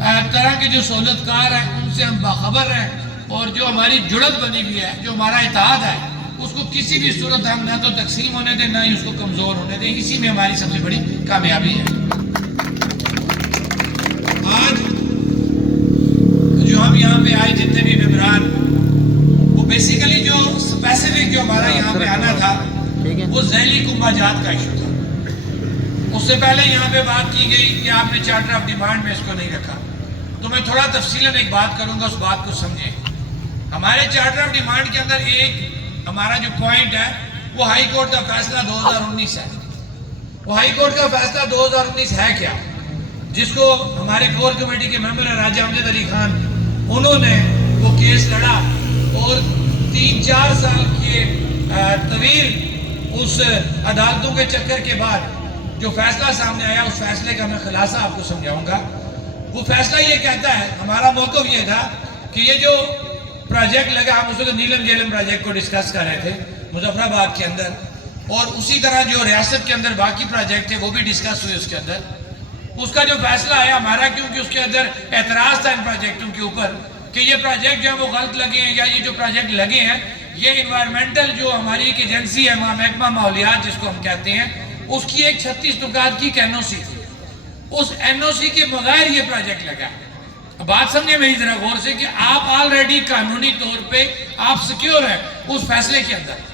طرح کے جو سہولت کار ہیں ان سے ہم باخبر ہیں، اور جو ہماری جڑت بنی ہوئی ہے، جو ہمارا اتحاد ہے، اس کو کسی بھی صورت ہم نہ تو تقسیم ہونے دیں، نہ ہی اس کو کمزور ہونے دیں۔ اسی میں ہماری سب سے بڑی کامیابی ہے۔ آج جو ہم یہاں پہ آئے جتنے بھی ممبران، وہ بیسیکلی جو اسپیسیفک جو ہمارا یہاں پہ آنا تھا وہ ذیلی کنبہ جات کا ایشو تھا۔ اس سے پہلے یہاں پہ بات کی گئی کہ آپ نے چارٹر آف ڈیمانڈ میں اس کو نہیں رکھا، تو میں تھوڑا تفصیلاً ایک بات کروں گا، اس بات کو سمجھیں۔ ہمارے چارٹر آف ڈیمانڈ کے اندر ایک ہمارا جو پوائنٹ ہے وہ ہائی کورٹ کا فیصلہ 2019 ہے۔ وہ ہائی کورٹ کا فیصلہ 2019 ہے کیا، جس کو ہمارے کور کمیٹی کے ممبر ہیں راجہ امجد علی خان، انہوں نے وہ کیس لڑا، اور 3-4 سال کے طویل اس عدالتوں کے چکر کے بعد جو فیصلہ سامنے آیا، اس فیصلے کا میں خلاصہ آپ کو سمجھاؤں گا۔ وہ فیصلہ یہ کہتا ہے، ہمارا موقف یہ تھا کہ یہ جو پروجیکٹ لگا، ہم اس وقت نیلم جیلم پروجیکٹ کو ڈسکس کر رہے تھے مظفر آباد کے اندر، اور اسی طرح جو ریاست کے اندر باقی پروجیکٹ تھے وہ بھی ڈسکس ہوئے اس کے اندر۔ اس کا جو فیصلہ آیا ہمارا، کیونکہ اس کے اندر اعتراض تھا ان پروجیکٹوں کے اوپر کہ یہ پروجیکٹ جو ہے وہ غلط لگے ہیں، یا یہ جو پروجیکٹ لگے ہیں یہ انوائرمنٹل جو ہماری ایک ایجنسی ہے محکمہ ماحولیات جس کو ہم کہتے ہیں، اس کی ایک 36 نکات کی این او سی تھی۔ اس این او سی کے بغیر یہ پروجیکٹ لگا۔ بات سمجھے میری ذرا غور سے کہ آپ آلریڈی قانونی طور پہ آپ سیکیور ہیں اس فیصلے کے اندر،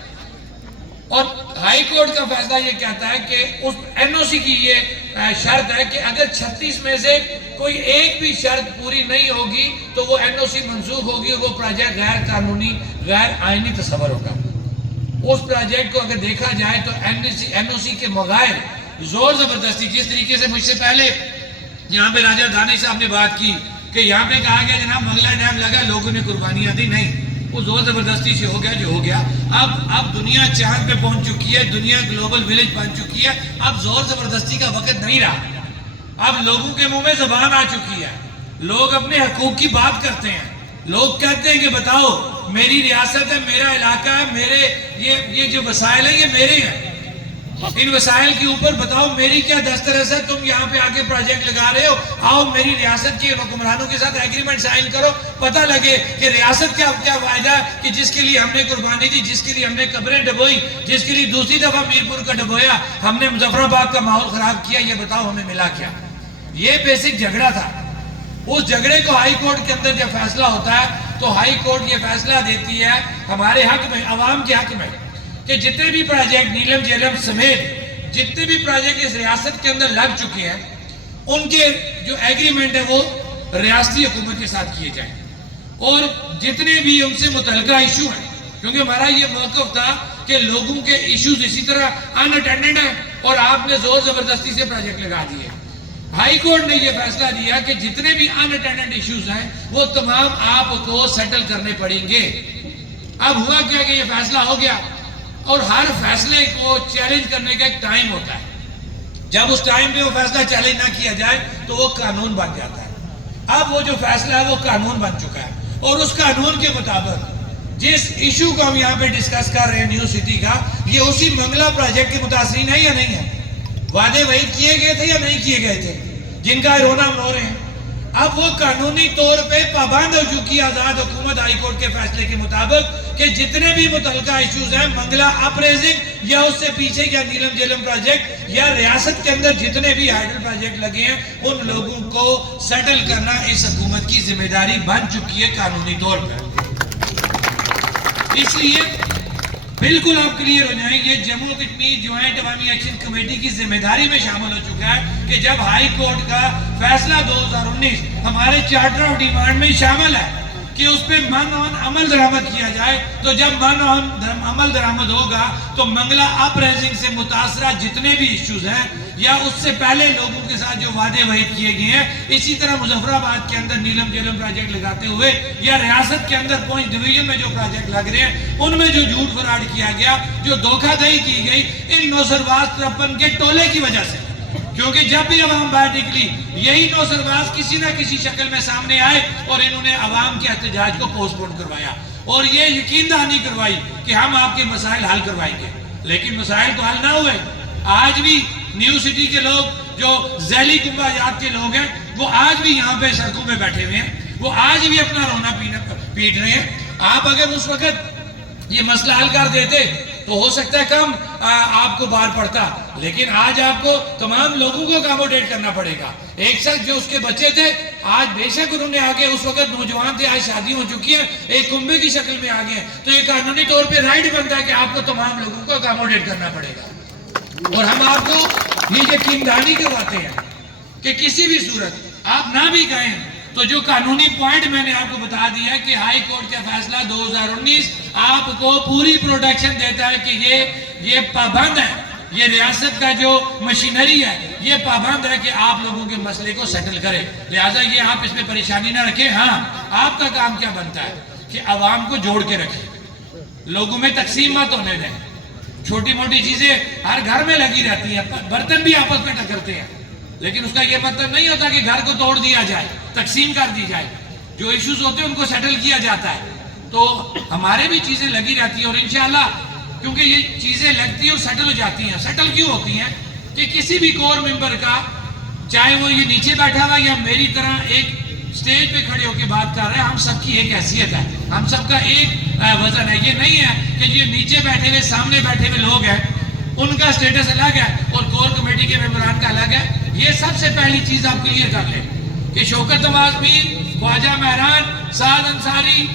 اور ہائی کورٹ کا فیصلہ یہ کہتا ہے کہ اس این او سی کی یہ شرط ہے کہ اگر 36 میں سے کوئی ایک بھی شرط پوری نہیں ہوگی تو وہ این او سی منسوخ ہوگی، اور وہ پروجیکٹ غیر قانونی غیر آئینی تصور ہوگا۔ اس پروجیکٹ کو اگر دیکھا جائے تو این او سی کے بغیر زور زبردستی، جس طریقے سے مجھ سے پہلے یہاں پہ راجہ دانش صاحب نے بات کی کہ یہاں پہ کہا گیا جناب منگلا ڈیم لگا، لوگوں نے قربانیاں دی، نہیں، وہ زور زبردستی سے ہو گیا جو ہو گیا۔ اب دنیا چاند پہ پہنچ چکی ہے، دنیا گلوبل ویلیج بن چکی ہے، اب زور زبردستی کا وقت نہیں رہا۔ اب لوگوں کے منہ میں زبان آ چکی ہے، لوگ اپنے حقوق کی بات کرتے ہیں، لوگ کہتے ہیں کہ بتاؤ میری ریاست ہے، میرا علاقہ ہے، میرے یہ جو وسائل ہیں یہ میرے ہیں، ان وسائل کے اوپر بتاؤ میری کیا دسترس ہے، تم یہاں پہ آکے پروجیکٹ لگا رہے ہو، آؤ میری ریاست کے حکمرانوں کے ساتھ ایگریمنٹ سائن کرو، پتہ لگے کہ ریاست کیا فائدہ ہے کہ جس کے لیے ہم نے قربانی دی، جس کے لیے ہم نے قبریں ڈبوئی، جس کے لیے دوسری دفعہ میرپور کا ڈبویا، ہم نے مظفر آباد کا ماحول خراب کیا، یہ بتاؤ ہمیں ملا کیا۔ یہ بیسک جھگڑا تھا۔ اس جھگڑے کو ہائی کورٹ کے اندر جب فیصلہ ہوتا ہے تو ہائی کورٹ یہ فیصلہ دیتی ہے ہمارے حق میں، عوام کے حق میں، کہ جتنے بھی پروجیکٹ نیلم جیلم سمیت جتنے بھی پروجیکٹ اس ریاست کے اندر لگ چکے ہیں ان کے جو ایگریمنٹ ہے وہ ریاستی حکومت کے ساتھ کیے جائیں، اور جتنے بھی ان سے متعلقہ ایشو ہیں، کیونکہ ہمارا یہ موقف تھا کہ لوگوں کے ایشوز اسی طرح ان اٹینڈڈ ہیں اور آپ نے زور زبردستی سے پروجیکٹ لگا دیے۔ ہائی کورٹ نے یہ فیصلہ دیا کہ جتنے بھی ان اٹینڈڈ ایشوز ہیں وہ تمام آپ کو سیٹل کرنے پڑیں گے۔ اب ہوا کیا کہ یہ فیصلہ ہو گیا، اور ہر فیصلے کو چیلنج کرنے کا ایک ٹائم ہوتا ہے، جب اس ٹائم پہ وہ فیصلہ چیلنج نہ کیا جائے تو وہ قانون بن جاتا ہے۔ اب وہ جو فیصلہ ہے وہ قانون بن چکا ہے، اور اس قانون کے مطابق جس ایشو کو ہم یہاں پہ ڈسکس کر رہے ہیں نیو سٹی کا، یہ اسی منگلا پروجیکٹ کے متاثرین ہے یا نہیں ہے؟ وعدے وعید کیے گئے تھے یا نہیں کیے گئے تھے، جن کا رونا ہم رو رہے ہیں؟ اب وہ قانونی طور پہ پابند ہو چکی آزاد حکومت ہائی کورٹ کے فیصلے کے مطابق کہ جتنے بھی متعلقہ ایشوز ہیں، منگلا اپریزنگ یا اس سے پیچھے یا نیلم جیلم پروجیکٹ یا ریاست کے اندر جتنے بھی ہائیڈل پروجیکٹ لگے ہیں، ان لوگوں کو سیٹل کرنا اس حکومت کی ذمہ داری بن چکی ہے قانونی طور پر۔ اس لیے بالکل آپ کلیئر ہو جائیں، یہ جموں کشمیر جوائنٹ عوامی ایکشن کمیٹی کی ذمہ داری میں شامل ہو چکا ہے کہ جب ہائی کورٹ کا فیصلہ 2019 ہمارے چارٹر آف ڈیمانڈ میں شامل ہے کہ اس پہ عمل درآمد کیا جائے، تو جب عمل درآمد ہوگا تو منگلا اپریزنگ سے متاثرہ جتنے بھی ایشوز ہیں یا اس سے پہلے لوگوں کے ساتھ جو وعدے وعید کیے گئے ہیں، اسی طرح مظفر آباد کے اندر نیلم جیلم پروجیکٹ لگاتے ہوئے یا ریاست کے اندر پونچھ ڈویژن میں جو پروجیکٹ لگ رہے ہیں ان میں جو جھوٹ فراڈ کیا گیا، جو دھوکہ دہی کی گئی، ان نوسرواز ترپن کے ٹولے کی وجہ سے، کیونکہ جب بھی عوام باہر نکلی یہی نوسرواز کسی نہ کسی شکل میں سامنے آئے اور انہوں نے عوام کے احتجاج کو پوسٹ پون کروایا اور یہ یقین دہانی کروائی کہ ہم آپ کے مسائل حل کروائیں گے، لیکن مسائل تو حل نہ ہوئے۔ آج بھی نیو سٹی کے لوگ جو ذیلی کنبہ جات کے لوگ ہیں وہ آج بھی یہاں پہ سڑکوں پہ بیٹھے ہوئے ہیں, وہ آج بھی اپنا رونا پیٹ رہے ہیں. آپ اگر اس وقت یہ مسئلہ حل کر دیتے تو ہو سکتا ہے کم آپ کو بار پڑتا, لیکن آج آپ کو تمام لوگوں کو اکاموڈیٹ کرنا پڑے گا. ایک شخص جو اس کے بچے تھے آج بے شک انہوں نے آگے, اس وقت نوجوان تھے, آج شادی ہو چکی ہے, ایک کنبے کی شکل میں آگے ہیں, تو یہ قانونی طور پہ رائٹ بنتا ہے کہ آپ کو تمام لوگوں کو اکاموڈیٹ کرنا پڑے گا. اور ہم آپ کو یہ یقین دہانی کرواتے ہیں کہ کسی بھی صورت آپ نہ بھی گئے تو جو قانونی پوائنٹ میں نے آپ کو بتا دیا ہے کہ ہائی کورٹ کا فیصلہ 2019 آپ کو پوری پروٹیکشن دیتا ہے کہ یہ پابند ہے, یہ ریاست کا جو مشینری ہے یہ پابند ہے کہ آپ لوگوں کے مسئلے کو سیٹل کرے. لہٰذا یہ آپ اس میں پریشانی نہ رکھیں. ہاں, آپ کا کام کیا بنتا ہے کہ عوام کو جوڑ کے رکھیں, لوگوں میں تقسیم مت ہونے دیں. چھوٹی موٹی چیزیں ہر گھر میں لگی رہتی ہیں, برتن بھی آپس میں ٹکرتے ہیں, لیکن اس کا یہ مطلب نہیں ہوتا کہ گھر کو توڑ دیا جائے, تقسیم کر دی جائے. جو ایشوز ہوتے ہیں ان کو سیٹل کیا جاتا ہے. تو ہمارے بھی چیزیں لگی رہتی ہیں, اور انشاءاللہ کیونکہ یہ چیزیں لگتی ہیں اور سیٹل ہو جاتی ہیں. سیٹل کیوں ہوتی ہیں کہ کسی بھی کور ممبر کا, چاہے وہ یہ نیچے بیٹھا ہوا یا میری طرح ایک سٹیج پہ کھڑے ہو کے بات کر رہے ہیں, ہم سب کی ایک حیثیت ہے, ہم سب کا ایک وزن ہے. یہ نہیں ہے کہ جو نیچے بیٹھے ہوئے سامنے بیٹھے ہوئے لوگ ہیں ان کا سٹیٹس الگ ہے اور کور کمیٹی کے ممبران کا الگ ہے. یہ سب سے پہلی چیز آپ کلیئر کر لیں کہ شوکت نواز میر, خواجہ مہران, سعد انصاری,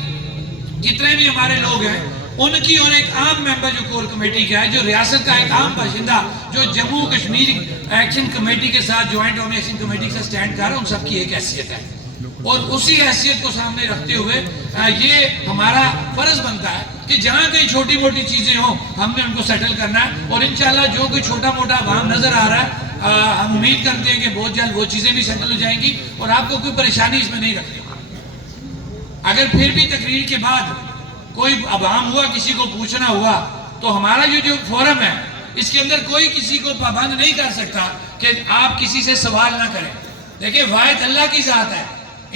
جتنے بھی ہمارے لوگ ہیں ان کی, اور ایک عام ممبر جو کور کمیٹی کا ہے, جو ریاست کا ایک عام باشندہ جو جموں کشمیر ایکشن کمیٹی کے ساتھ, جوائنٹ آرمی ایکشن کمیٹی کے ساتھ سٹینڈ کر رہا ہے, ان سب کی ایک حیثیت ہے. اور اسی حیثیت کو سامنے رکھتے ہوئے یہ ہمارا فرض بنتا ہے کہ جہاں کہیں چھوٹی موٹی چیزیں ہوں ہم نے ان کو سیٹل کرنا ہے. اور انشاءاللہ جو کوئی چھوٹا موٹا عوام نظر آ رہا ہے, ہم امید کرتے ہیں کہ بہت جلد وہ چیزیں بھی سیٹل ہو جائیں گی اور آپ کو کوئی پریشانی اس میں نہیں رکھنی. اگر پھر بھی تقریر کے بعد کوئی عوام ہوا, کسی کو پوچھنا ہوا, تو ہمارا جو فورم ہے اس کے اندر کوئی کسی کو پابند نہیں کر سکتا کہ آپ کسی سے سوال نہ کریں. دیکھیں, واحد اللہ کی ذات ہے,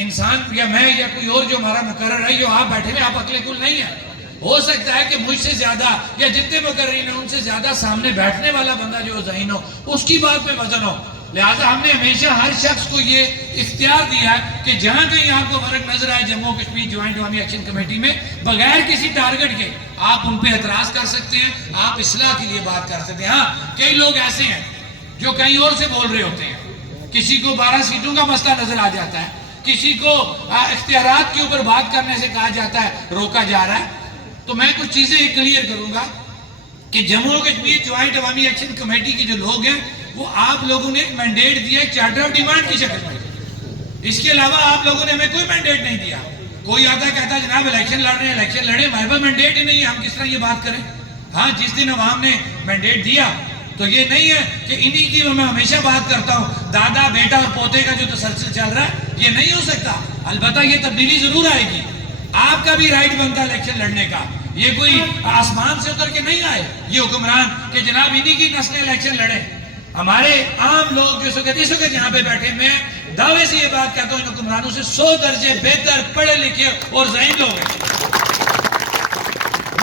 انسان یا میں یا کوئی اور جو ہمارا مقرر ہے, جو آپ بیٹھے ہوئے, آپ عقل کل نہیں ہیں. ہو سکتا ہے کہ مجھ سے زیادہ یا جتنے مقررین ہیں ان سے زیادہ سامنے بیٹھنے والا بندہ جو ذہین ہو, اس کی بات میں وزن ہو. لہٰذا ہم نے ہمیشہ ہر شخص کو یہ اختیار دیا ہے کہ جہاں کہیں آپ کو فرق نظر آئے Jammu Kashmir joint army action committee میں, بغیر کسی ٹارگٹ کے آپ ان پہ اعتراض کر سکتے ہیں, آپ اصلاح کے لیے بات کر سکتے ہیں. ہاں, کئی لوگ ایسے ہیں جو کہیں اور سے بول رہے ہوتے ہیں, کسی کو 12 سیٹوں کا مسئلہ نظر آ جاتا ہے, کسی کو اختیارات کے اوپر بات کرنے سے کہا جاتا ہے روکا جا رہا ہے. تو میں کچھ چیزیں کلیئر کروں گا کہ جموں کشمیر جوائنٹ عوامی ایکشن کمیٹی کے جو لوگ ہیں وہ آپ لوگوں نے ایک مینڈیٹ دیا ہے چارٹر آف ڈیمانڈ کی شکل میں. اس کے علاوہ آپ لوگوں نے ہمیں کوئی مینڈیٹ نہیں دیا. کوئی آتا کہتا جناب الیکشن لڑ رہے ہیں, الیکشن لڑے, ہمارے پاس مینڈیٹ ہی نہیں ہے, ہم کس طرح یہ بات کریں. ہاں, جس دن عوام نے مینڈیٹ دیا تو یہ نہیں ہے کہ انہی کی میں ہمیشہ بات کرتا ہوں, دادا بیٹا اور پوتے کا جو تسلسل چل رہا ہے یہ نہیں ہو سکتا. البتہ یہ تبدیلی ضرور آئے گی. آپ کا بھی رائٹ بنتا ہے الیکشن لڑنے کا. یہ کوئی آسمان سے اتر کے نہیں آئے یہ حکمران کہ جناب انہی کی نسلیں الیکشن لڑیں. ہمارے عام لوگ جو اس وقت یہاں پہ بیٹھے, میں دعوے سے یہ بات کہتا ہوں ان حکمرانوں سے 100 درجے بہتر پڑھے لکھے اور ذہین لوگ ہیں.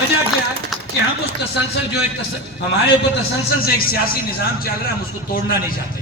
وجہ کیا ہے کہ ہم اس تسلسل جو ایک ہمارے اوپر تسلسل سے ایک سیاسی نظام چل رہا ہے, ہم اس کو توڑنا نہیں چاہتے.